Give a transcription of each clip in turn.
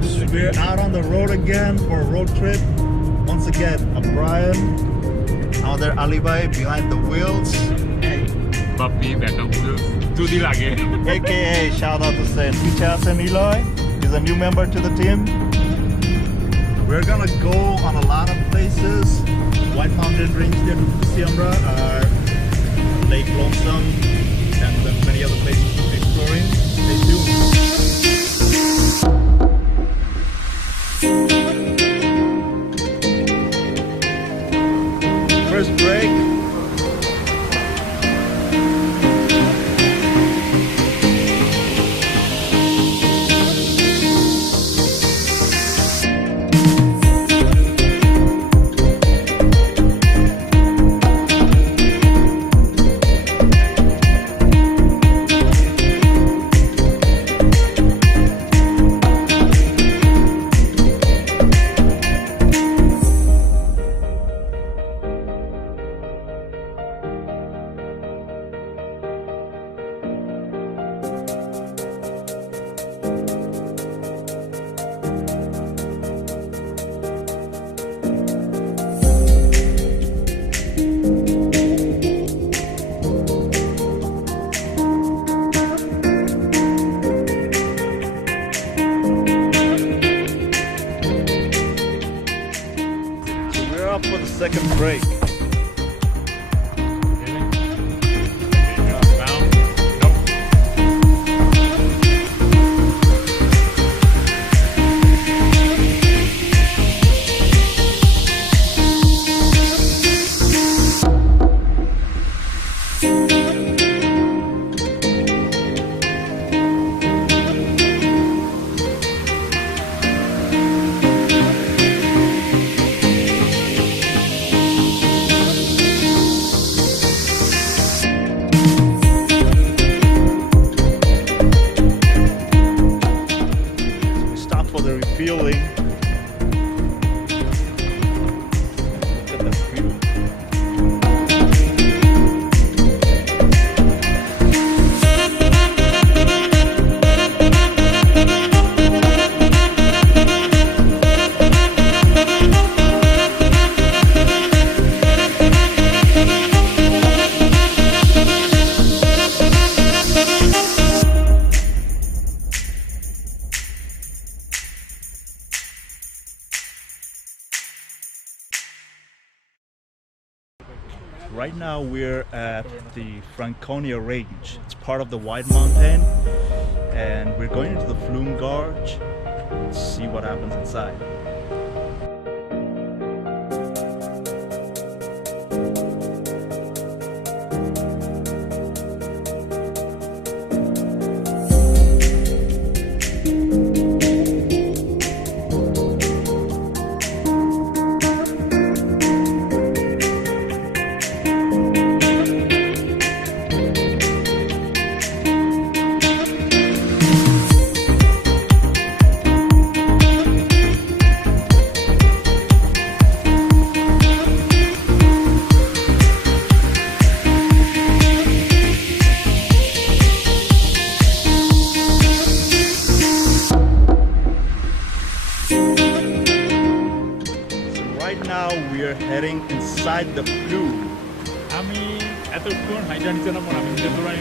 noobs, we're out on the road again for a road trip. Once again, Brian, another alibi behind the wheels. Puppy backup wheels. Tudi lage. AKA shout out to Saint Twas and Eloy. He's a new member to the team. We're gonna go on a lot of places. White Mountain Range near Siambra, Lake Lonesome, and many other places we'll be exploring. Stay tuned. First break. For the second break. For the refueling. Look at the view. Right now we're at the Franconia Range. It's part of the White Mountain, and we're going into the Flume Gorge. Let's see what happens inside. Right now we're heading inside the Flume. আমি এতক্ষণ হাইটা নিতে না আমি নিজে দৌড়াই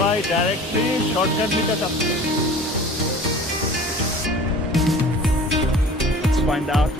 By directly shortcut নিতে চাচ্ছি। Let's find out.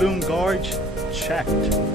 Flume Gorge checked.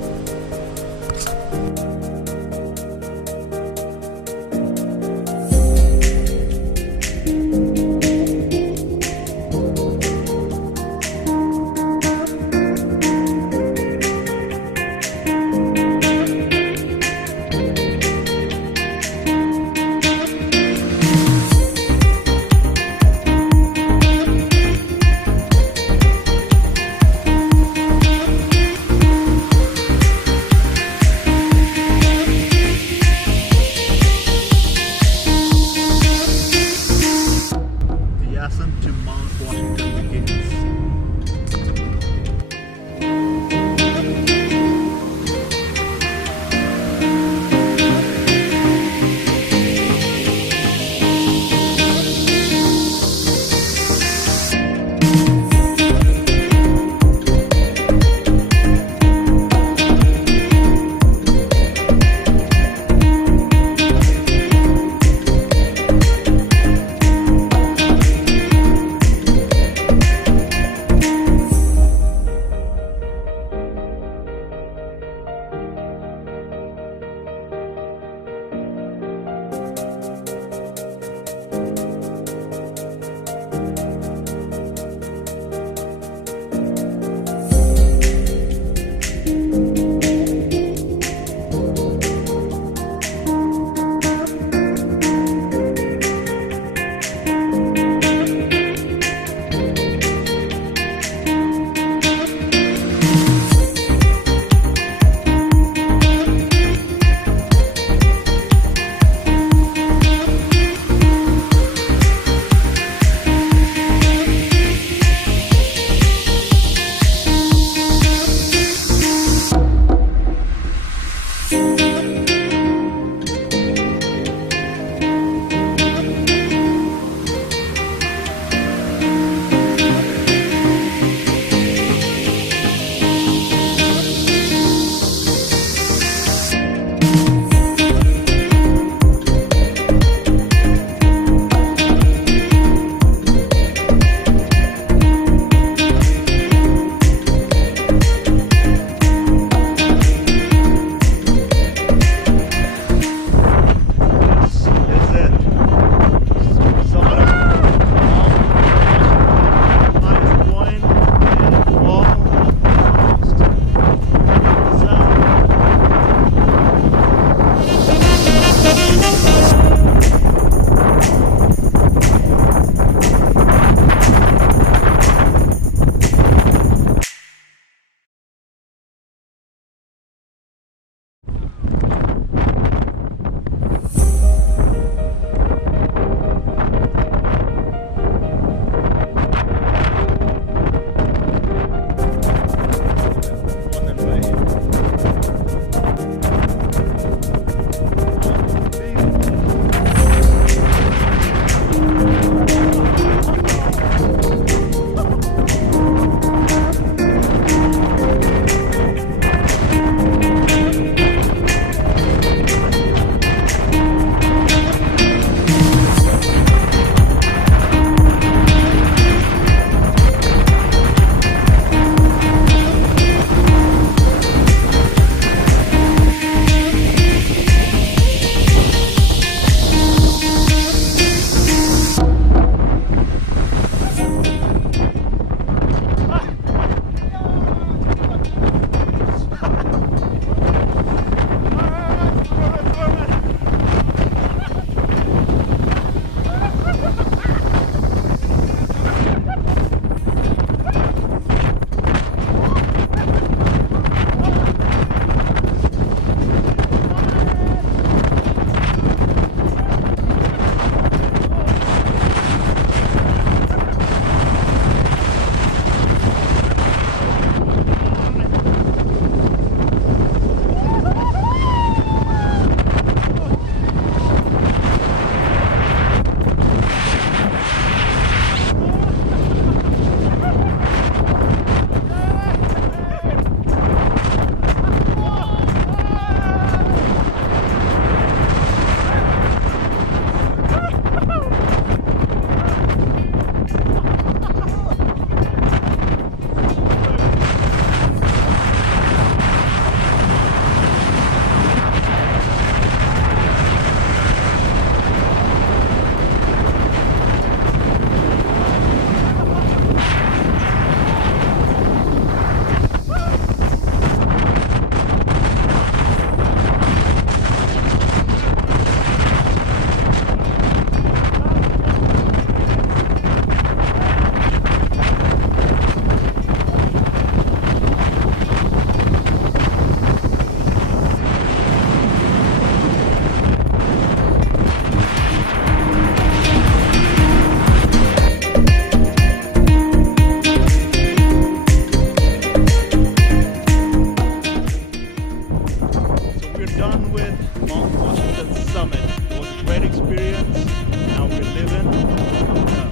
Mount Washington summit. It was a great experience. Now we're living up there.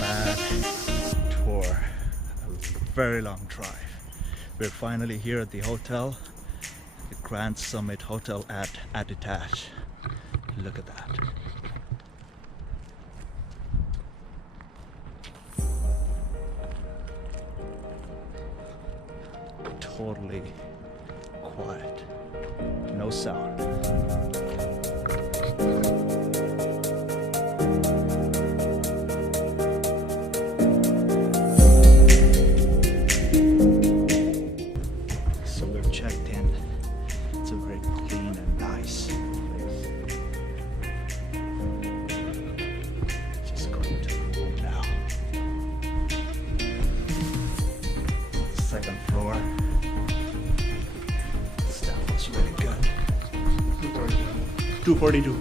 Bad tour, a very long drive. We're finally here at the hotel, the Grand Summit Hotel at Attitash. Look at that. Totally quiet, no sound. So we're checked in. It's a very clean and nice place. Just going to the room now. Second floor. Stuff was really good. 242.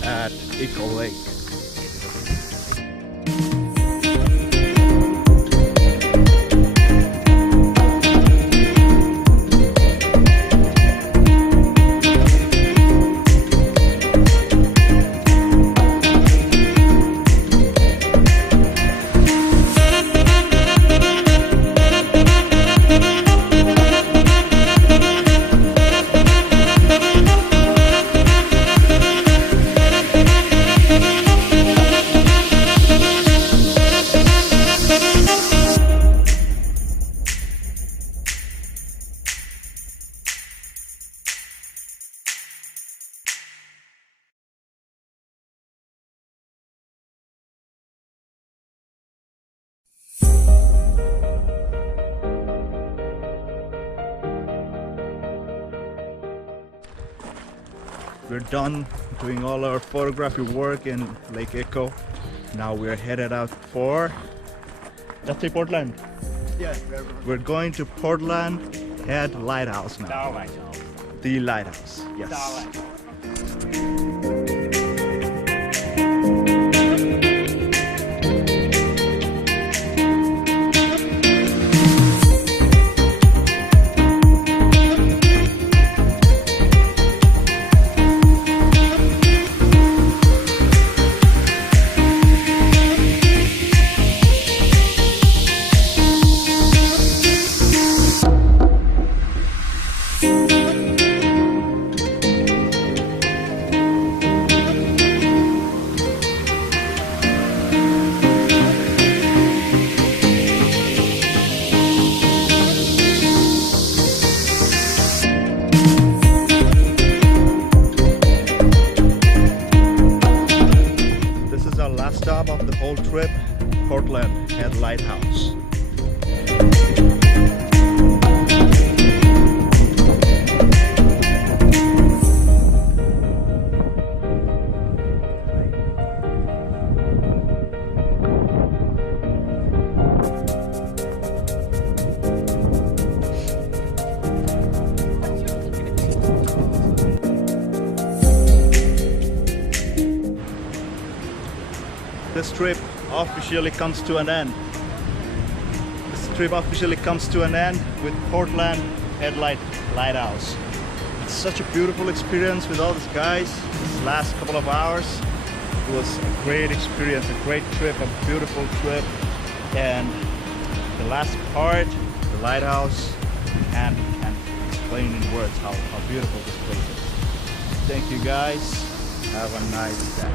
At Echo Lake. We're done doing all our photography work in Lake Echo. Now we're headed out for, let's say Portland. Yeah, We're going to Portland Head Lighthouse now. The lighthouse, yes. Head Lighthouse. This trip officially comes to an end. This trip officially comes to an end with Portland Headlight Lighthouse. It's such a beautiful experience with all these guys. This last couple of hours, it was a great experience, a great trip, a beautiful trip. And the last part, the lighthouse, and explain in words how beautiful this place is. Thank you guys. Have a nice day.